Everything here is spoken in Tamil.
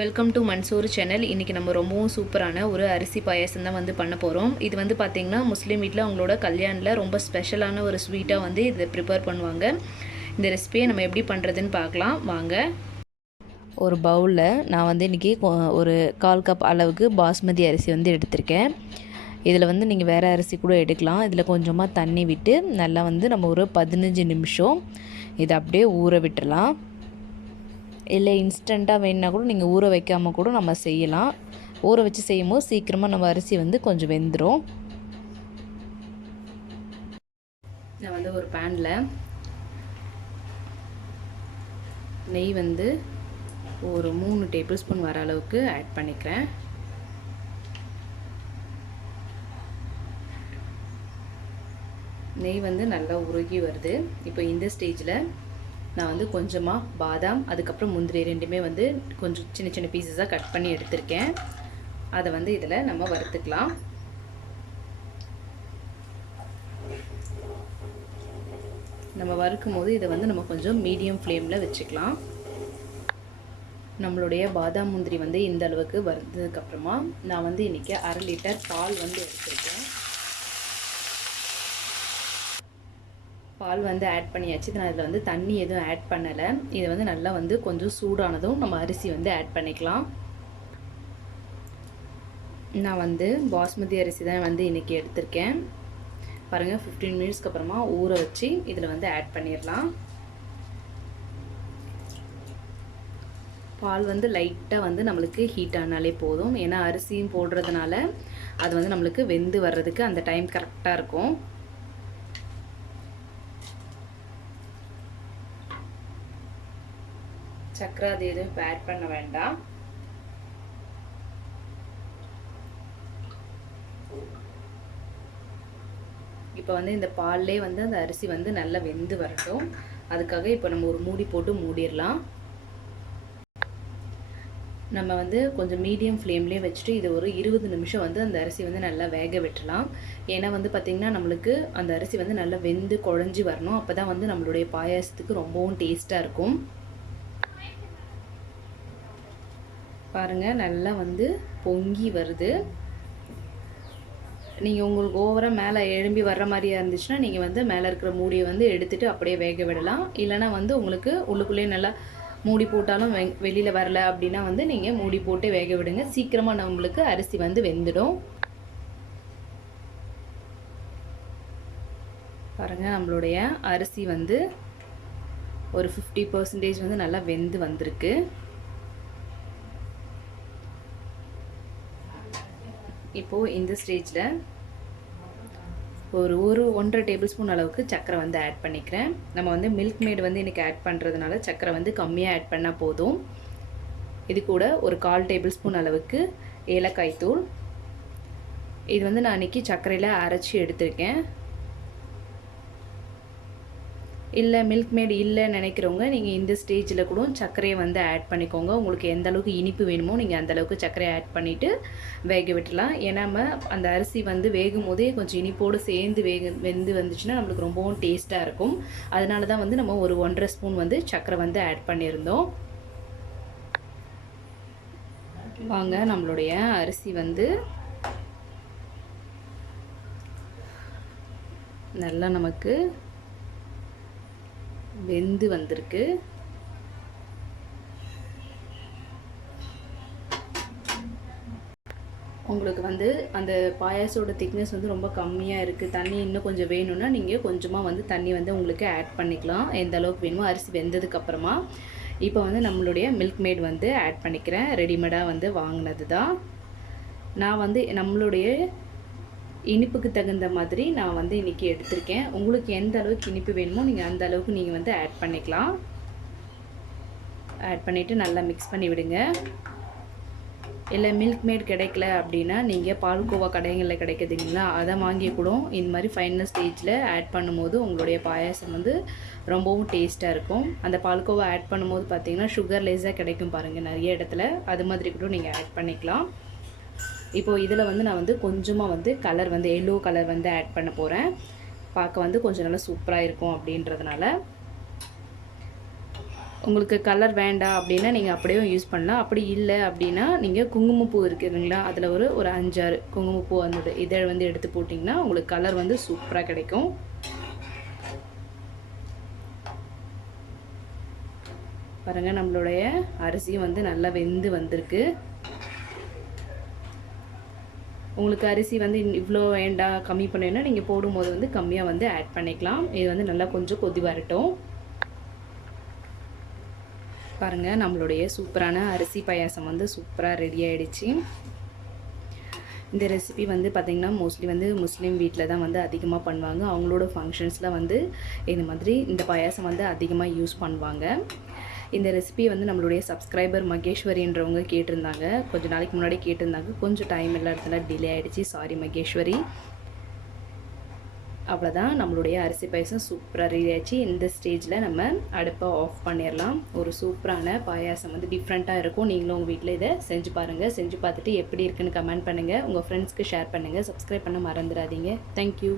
Welcome to Mansoor channel. இன்றைக்கி நம்ம ரொம்பவும் சூப்பரான ஒரு அரிசி பாயாசம் தான் வந்து பண்ண போகிறோம். இது வந்து பார்த்திங்கன்னா முஸ்லீம் வீட்டில் அவங்களோட கல்யாணில் ரொம்ப ஸ்பெஷலான ஒரு ஸ்வீட்டாக வந்து இதை ப்ரிப்பேர் பண்ணுவாங்க. இந்த ரெசிபியை நம்ம எப்படி பண்ணுறதுன்னு பார்க்கலாம் வாங்க. ஒரு பவுலில் நான் வந்து இன்றைக்கி ஒரு 1/4 கப் அளவுக்கு பாஸ்மதி அரிசி வந்து எடுத்திருக்கேன். இதில் வந்து நீங்கள் வேறு அரிசி கூட எடுக்கலாம். இதில் கொஞ்சமாக தண்ணி விட்டு நல்லா வந்து நம்ம ஒரு 15 நிமிஷம் இதை அப்படியே ஊற விட்டுடலாம். இல்லை இன்ஸ்டண்ட்டாக வேணுன்னா கூட நீங்கள் ஊற வைக்காமல் கூட நம்ம செய்யலாம். ஊற வச்சு செய்யும்போது சீக்கிரமாக நம்ம அரிசி வந்து கொஞ்சம் வெந்துடும். நான் வந்து ஒரு பேனில் நெய் வந்து ஒரு 3 டேபிள் ஸ்பூன் வர அளவுக்கு ஆட் பண்ணிக்கிறேன். நெய் வந்து நல்லா உருகி வருது. இப்போ இந்த ஸ்டேஜில் நான் வந்து கொஞ்சமாக பாதாம், அதுக்கப்புறம் முந்திரி ரெண்டுமே வந்து கொஞ்சம் சின்ன சின்ன பீசஸாக கட் பண்ணி எடுத்திருக்கேன். அதை வந்து இதில் நம்ம வறுத்துக்கலாம். நம்ம வறுக்கும் போது இதை வந்து நம்ம கொஞ்சம் மீடியம் ஃப்ளேமில் வச்சுக்கலாம். நம்மளுடைய பாதாம் முந்திரி வந்து இந்த அளவுக்கு வறுத்ததுக்கப்புறமா நான் வந்து இன்றைக்கி 1/2 லிட்டர் பால் வந்து எடுத்திருக்கேன். பால் வந்து ஆட் பண்ணியாச்சு. நான் இதில் வந்து தண்ணி எதுவும் ஆட் பண்ணலை. இதை வந்து நல்லா வந்து கொஞ்சம் சூடானதும் நம்ம அரிசி வந்து ஆட் பண்ணிக்கலாம். நான் வந்து பாஸ்மதி அரிசி தான் வந்து இன்றைக்கி எடுத்திருக்கேன். பாருங்கள், 15 மினிட்ஸ்க்கு அப்புறமா ஊற வச்சு இதில் வந்து ஆட் பண்ணிடலாம். பால் வந்து லைட்டாக வந்து நம்மளுக்கு ஹீட் ஆனாலே போதும். ஏன்னா அரிசியும் போடுறதுனால அது வந்து நம்மளுக்கு வெந்து வர்றதுக்கு அந்த டைம் கரெக்டாக இருக்கும். சக்கரை அது எதுவும் இப்போ ஆட் பண்ண வேண்டாம். இப்போ வந்து இந்த பால்லே வந்து அந்த அரிசி வந்து நல்லா வெந்து வரட்டும். அதுக்காக இப்போ நம்ம ஒரு மூடி போட்டு மூடிடலாம். நம்ம வந்து கொஞ்சம் மீடியம் ஃப்ளேம்லேயே வச்சுட்டு இது ஒரு 20 நிமிஷம் வந்து அந்த அரிசி வந்து நல்லா வேக விட்டுலாம். ஏன்னா வந்து பார்த்திங்கன்னா நம்மளுக்கு அந்த அரிசி வந்து நல்லா வெந்து குழஞ்சி வரணும். அப்போ தான் வந்து நம்மளுடைய பாயாசத்துக்கு ரொம்பவும் டேஸ்ட்டாக இருக்கும். பாருங்கள், நல்லா வந்து பொங்கி வருது. நீங்கள் உங்களுக்கு ஓவராக மேலே எழும்பி வர்ற மாதிரியாக இருந்துச்சுன்னா நீங்கள் வந்து மேலே இருக்கிற மூடியை வந்து எடுத்துகிட்டு அப்படியே வேக விடலாம். இல்லைனா வந்து உங்களுக்கு உள்ளுக்குள்ளேயே நல்லா மூடி போட்டாலும் வெளியில் வரல அப்படின்னா வந்து நீங்கள் மூடி போட்டு வேக விடுங்க. சீக்கிரமாக நம்மளுக்கு அரிசி வந்து வெந்துடும். பாருங்கள், நம்மளுடைய அரிசி வந்து ஒரு 50% வந்து நல்லா வெந்து வந்திருக்கு. இப்போது இந்த ஸ்டேஜில் ஒரு 1.5 டேபிள் ஸ்பூன் அளவுக்கு சர்க்கரை வந்து ஆட் பண்ணிக்கிறேன். நம்ம வந்து மில்க் மேட் வந்து இன்றைக்கி ஆட் பண்ணுறதுனால சர்க்கரை வந்து கம்மியாக ஆட் பண்ணால் போதும். இது கூட ஒரு 1/4 டேபிள் ஸ்பூன் அளவுக்கு ஏலக்காய் தூள். இது வந்து நான் இன்றைக்கி சர்க்கரையில் அரைச்சி எடுத்திருக்கேன். இல்லை மில்க் மேட் இல்லைன்னு நினைக்கிறவங்க நீங்கள் இந்த ஸ்டேஜில் கூட சர்க்கரையை வந்து ஆட் பண்ணிக்கோங்க. உங்களுக்கு எந்த அளவுக்கு இனிப்பு வேணுமோ நீங்கள் அந்தளவுக்கு சர்க்கரையை ஆட் பண்ணிவிட்டு வேக விட்டுலாம். ஏன்னா நம்ம அந்த அரிசி வந்து வேகும் போதே கொஞ்சம் இனிப்போடு சேர்ந்து வெந்து வந்துச்சுன்னா நம்மளுக்கு ரொம்பவும் டேஸ்ட்டாக இருக்கும். அதனால தான் வந்து நம்ம ஒரு 1.5 ஸ்பூன் வந்து சர்க்கரை வந்து ஆட் பண்ணியிருந்தோம். வாங்க, நம்மளுடைய அரிசி வந்து நல்லா நமக்கு வெந்து வந்திருக்கு. உங்களுக்கு வந்து அந்த பாயாசோட திக்னஸ் வந்து ரொம்ப கம்மியாக இருக்குது, தண்ணி இன்னும் கொஞ்சம் வேணும்னா நீங்கள் கொஞ்சமாக வந்து தண்ணி வந்து உங்களுக்கு ஆட் பண்ணிக்கலாம். எந்த அளவுக்கு வேணுமோ அரிசி வெந்ததுக்கப்புறமா. இப்போ வந்து நம்மளுடைய மில்க் மேட் வந்து ஆட் பண்ணிக்கிறேன். ரெடிமேடாக வந்து வாங்கினது தான். நான் வந்து நம்மளுடைய இனிப்புக்கு தகுந்த மாதிரி நான் வந்து இன்றைக்கி எடுத்திருக்கேன். உங்களுக்கு எந்த அளவுக்கு இனிப்பு வேணுமோ நீங்கள் அந்த அளவுக்கு நீங்கள் வந்து ஆட் பண்ணிக்கலாம். ஆட் பண்ணிவிட்டு நல்லா மிக்ஸ் பண்ணி விடுங்க. இல்லை மில்க் மேட் கிடைக்கல அப்படின்னா நீங்கள் பால்கோவா கடைகளில் கிடைக்குதுங்களா, அதை வாங்கி கூட இந்த மாதிரி ஃபைனல் ஸ்டேஜில் ஆட் பண்ணும்போது உங்களுடைய பாயாசம் வந்து ரொம்பவும் டேஸ்ட்டாக இருக்கும். அந்த பால்கோவா ஆட் பண்ணும்போது பார்த்திங்கன்னா சுகர்லெஸ்ஸாக கிடைக்கும் பாருங்கள் நிறைய இடத்துல. அது மாதிரி கூட நீங்கள் ஆட் பண்ணிக்கலாம். இப்போது இதில் வந்து நான் வந்து கொஞ்சமாக வந்து கலர் வந்து எல்லோ கலர் வந்து ஆட் பண்ண போகிறேன். பார்க்க வந்து கொஞ்சம் நல்லா சூப்பராக இருக்கும் அப்படின்றதுனால உங்களுக்கு கலர் வேண்டாம் அப்படின்னா நீங்கள் அப்படியே யூஸ் பண்ணலாம். அப்படி இல்லை அப்படின்னா நீங்கள் குங்குமப்பூ இருக்குதுங்களா, அதில் ஒரு 5-6 குங்குமப்பூ அந்த இதழ் வந்து எடுத்து போட்டிங்கன்னா உங்களுக்கு கலர் வந்து சூப்பராக கிடைக்கும். பாருங்கள், நம்மளுடைய அரிசியும் வந்து நல்லா வெந்து வந்திருக்கு. உங்களுக்கு அரிசி வந்து இவ்வளோ வேண்டாம் கம்மி பண்ணேன்னா நீங்கள் போடும்போது வந்து கம்மியாக வந்து ஆட் பண்ணிக்கலாம். இது வந்து நல்லா கொஞ்சம் கொதி வரட்டும். பாருங்கள், நம்மளுடைய சூப்பரான அரிசி பாயாசம் வந்து சூப்பராக ரெடி ஆகிடுச்சு. இந்த ரெசிபி வந்து பார்த்திங்கன்னா மோஸ்ட்லி வந்து முஸ்லீம் வீட்டில் தான் வந்து அதிகமாக பண்ணுவாங்க. அவங்களோட ஃபங்க்ஷன்ஸில் வந்து இந்த மாதிரி இந்த பாயாசம் வந்து அதிகமாக யூஸ் பண்ணுவாங்க. இந்த ரெசிபி வந்து நம்மளுடைய சப்ஸ்கிரைபர் மகேஸ்வரின்றவங்க கேட்டிருந்தாங்க. கொஞ்சம் நாளைக்கு முன்னாடி கேட்டிருந்தாங்க. கொஞ்சம் டைம் எல்லா இடத்துல டிலே ஆகிடுச்சு. சாரி மகேஸ்வரி. அவ்வளோதான், நம்மளுடைய அரிசி பாயாசம் சூப்பராக ரெடி ஆகிடுச்சு. இந்த ஸ்டேஜில் நம்ம அடுப்பை ஆஃப் பண்ணிடலாம். ஒரு சூப்பரான பாயாசம் வந்து டிஃப்ரெண்ட்டாக இருக்கும். நீங்களும் உங்கள் வீட்டில் இதை செஞ்சு பாருங்கள். செஞ்சு பார்த்துட்டு எப்படி இருக்குன்னு கமெண்ட் பண்ணுங்கள். உங்கள் ஃப்ரெண்ட்ஸ்க்கு ஷேர் பண்ணுங்கள். சப்ஸ்கிரைப் பண்ண மறந்துடாதீங்க. தேங்க்யூ.